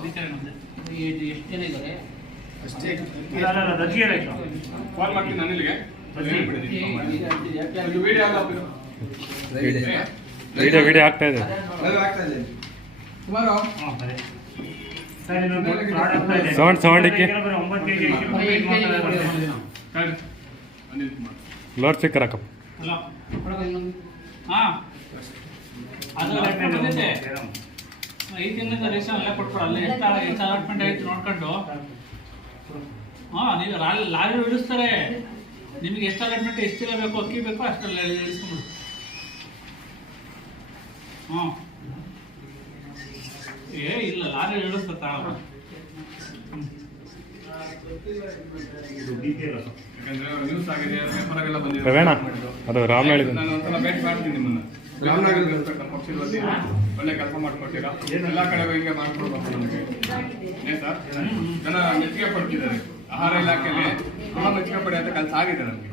ಎಷ್ಟು ಜನ ಇದ್ದಾರೆ? ಅಷ್ಟೇ? ಕಾಲ್ ಮಾಡ್ತೀನಿ ನಾನು ಇಲ್ಲಿಗೆ. ವಿಡಿಯೋ. ವಿಡಿಯೋ ವಿಡಿಯೋ ಆಗ್ತಾ ಇದೆ. ಸುಮಾರು ಇದು. ಮಾಡು. ಲೋಡ್ ಸ್ಪೀಕರ್ ಹಾಕಪ್ಪ ಹಲೋ ಹಾಂ. ಅದು ಐದು ದಿನದಿಂದ ರೇಷನ್ ಅಲ್ಲೇ ಕೊಟ್ಬಿಡು ಅಲ್ಲಿ ಎಷ್ಟು ಎಷ್ಟು ಅಲಾಟ್ಮೆಂಟ್ ಆಯ್ತು ನೋಡ್ಕೊಂಡು. ಹಾಂ ನೀವು ಲಾರಿ ಲಾರಿ ಇಳಿಸ್ತಾರೆ ನಿಮಗೆ ಎಷ್ಟು ಅಲಾಟ್ಮೆಂಟ್ ಎಷ್ಟು ಚೀಲ ಬೇಕು ಅಕ್ಕಿ ಬೇಕೋ ಅಷ್ಟೆಲ್ಲ ಇಳಿಸ್ಕೊಂಬಿಡು ಹ್ಞೂ ಏ ಇಲ್ಲ ಲಾರಿ ರವೇಣ ಅದು ರಾಮ್ ಹೇಳಿದ ನಾನು ಒಂದ್ಸಲ ಭೇಟಿ ಮಾಡ್ತೀನಿ ನಿಮ್ಮನ್ನ. ರಾಮನಗರ ನಮ್ಮ ಪಕ್ಷದಲ್ಲಿ ಒಳ್ಳೆ ಕೆಲಸ ಮಾಡ್ಕೊಟ್ಟಿರಾ ಎಲ್ಲ ಕಡೆ ಹಿಂಗೆ ಮಾಡ್ಕೊಡ್ಬೇಕು ನಮಗೆ. ಏನ್ ಸರ್? ಜನ ಮೆಚ್ಚುಗೆ ಪಡ್ತಿದ್ದಾರೆ. ಆಹಾರ ಇಲಾಖೆಯಲ್ಲಿ ತುಂಬ ಮೆಚ್ಚುಗೆ ಪಡೆಯುವಂತ ಕೆಲಸ ಆಗಿದೆ ನಮಗೆ.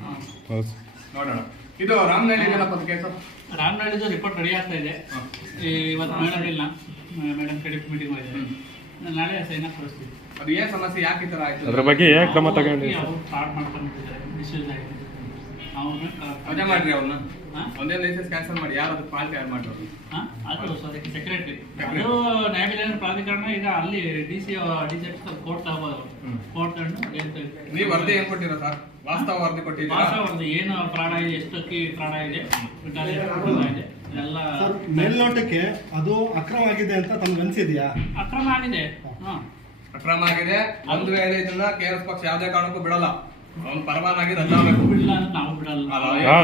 ನೋಡೋಣ. ಇದು ರಾಮನಹಳ್ಳಿ ಜನಪದ ಸರ್ ರಾಮನಾಡಿದ್ದು ರಿಪೋರ್ಟ್ ರೆಡಿ ಆಗ್ತಾ ಇದೆ. ಈ ಇವತ್ತು ಮೇಡಮ್ ಇಲ್ಲ. ಮೇಡಮ್ ಕಡೆ ಮೀಟಿಂಗ್ ಮಾಡಿದ್ದಾರೆ. ನಾಳೆ ಸೈನ್ ಕಳಿಸ್ತೀವಿ. ಅದು ಏನ್ ಸಮಸ್ಯೆ? ಯಾಕೆ ಈ ತರ ಆಯ್ತು? ಅದ್ರ ಬಗ್ಗೆ ಯಾಕೆ ಕ್ರಮ ತಗೊಂಡಿದ್ದಾರೆ? ಅವ್ರು ಫ್ರಾಡ್ ಮಾಡ್ಕೊಂಡಿದ್ದಾರೆ ಮಿಸ್ಯೂಸ್ ಆಗಿದೆ. ಅವ್ರನ್ನ ವಜಾ ಮಾಡ್ರಿ ಅವ್ರನ್ನ. ಹಾ? ಒಂದೇ ಲೈಸೆನ್ಸ್ ಕ್ಯಾನ್ಸಲ್ ಮಾಡಿ ಯಾರು ಅದಕ್ಕೆ ಪಾಲ್ಟಿ ಯಾರು ಮಾಡೋರು? ಅದು ಅದಕ್ಕೆ ಸೆಕ್ರೆಟರಿ ಅದು ನ್ಯಾಯಬೆಲೆ ಪ್ರಾಧಿಕರಣ ಈಗ ಅಲ್ಲಿ D C D C court ತಗೋಬೋದು ಕೋರ್ಟ್ ತಗೊಂಡು ಏನ್ ನೀವು ವರದಿ ಏನ್ ಕೊಟ್ಟಿರೋ ಸರ್? ವಾಸ್ತವ ವರದಿ ಕೊಟ್ಟಿದ್ದೀರಾ? ವಾಸ್ತವ ಒಂದು ಏನು ಪ್ರಾಣ ಇದೆ ಎಷ್ಟು ಪ್ರಾಣ fraud ಆಗಿದೆ ಎಲ್ಲ ಮೇಲ್ನೋಟಕ್ಕೆ ಅದು ಅಕ್ರಮ ಆಗಿದೆ ಅಂತ ತಮ್ಗೆ ಅನ್ಸಿದ್ಯಾ? ಅಕ್ರಮ ಆಗಿದೆ. ಹಾ. ಅಕ್ರಮ ಆಗಿದೆ. ಒಂದು ವೇಳೆ ಇದನ್ನ ಕೆಆರ್ಎಸ್ ಪಕ್ಷ ಯಾವುದೇ ಕಾರಣಕ್ಕೂ ಬಿಡಲ್ಲ. ಅವ್ನು ಪರವಾನಾಗಿ ರದ್ದಾಗಬೇಕು ಬಿಡಲ್ಲ ಅಂತ ನಾವು ಬಿಡಲ್ಲ.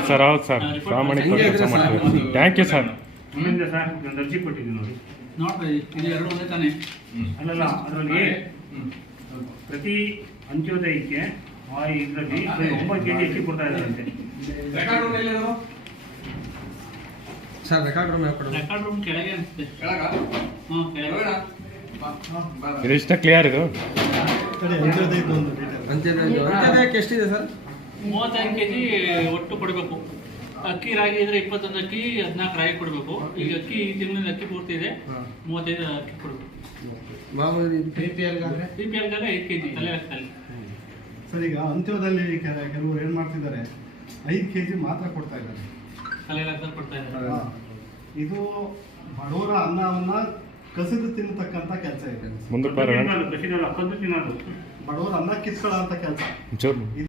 ಸರ್ ಹೌದು ಸರ್. ಪ್ರಾಮಾಣಿಕ ಕೆಲಸ ಮಾಡ್ತೀವಿ. ಥ್ಯಾಂಕ್ ಯು ಸರ್ ನಿಮ್ಮಿಂದ ಸರ್ ಅರ್ಜಿ ಕೊಟ್ಟಿದ್ದೀನಿ ನೋಡಿ. ನೋಡ್ರಿ ಇದು ಎರಡು ಒಂದೇ ತಾನೆ. ಅಲ್ಲಲ್ಲ ಅದರಲ್ಲಿ. ಪ್ರತಿ ಅಂತ್ಯೋದಯಕ್ಕೆ ಆ ಇದರಲ್ಲಿ ಒಂಬತ್ತು ಕೆ ಕೆಜಿ ಅಕ್ಕಿ ಕೊಡ್ತಾ ಇದ್ದಾರಂತೆ record room sir record room ಯಾವ ಕಡೆ ರೆಕಾರ್ಡ್ ರೂಮ್ ಕೆಳಗೆ ಅನಿಸುತ್ತೆ. ಕೆಳಗ? ಹ್ಞೂ ಕೆಳಗೆ. ಕ್ಲಿಯರ್ ಇದು? ಒಂದು ಅಂತ್ಯೋದಯಕ್ಕೆ ಎಷ್ಟಿದೆ ಸರ್? ಮೂವತ್ತೈದು ಕೆ ಜಿ ಒಟ್ಟು ಕೊಡಬೇಕು. ಅಕ್ಕಿ ರಾಗಿ ಇದ್ರೆ ಇಪ್ಪತ್ತೊಂದು ಅಕ್ಕಿ ಹದಿನಾಲ್ಕು ರಾಗಿ ಕೊಡಬೇಕು. ಈಗ ಅಕ್ಕಿ ಈ ತಿಂಗಳಿನ ಅಕ್ಕಿ ಪೂರ್ತಿ ಇದೆ. ಮೂವತ್ತೈದು ಅಕ್ಕಿ ಕೊಡಬೇಕು. ಮಾಮೂಲಿ ಬಿ ಪಿ ಎಲ್ಗೆಲ್ಲ ಐದು ಕೆ ಜಿ ತಲೆ ಹಾಕ್ತಲ್ಲಿ. ಸರ್ ಈಗ ಅಂತ್ಯದಲ್ಲಿ ಕೆಲ- ಕೆಲವರು ಏನ್ ಮಾಡ್ತಿದ್ದಾರೆ? ಐದು ಕೆ ಜಿ ಮಾತ್ರ ಕೊಡ್ತಾ ಇದ್ದಾರೆ. ತಲೆ ಲೆಕ್ಕದಲ್ಲಿ ಕೊಡ್ತಾ ಇದ್ದಾರೆ. ಇದು ಬಡವರ ಅನ್ನವನ್ನ ಕಸಿದು ತಿನ್ನತಕ್ಕಂತ ಕೆಲಸ ಇದೆ. ಮುಂದಕ್ಕೆ ಬರೋಣ ತಿನ್ನೋದು. ಬಡವರ ಅನ್ನ ಕಿತ್ಕೊಳ್ಳೋ ಅಂತ ಕೆಲಸ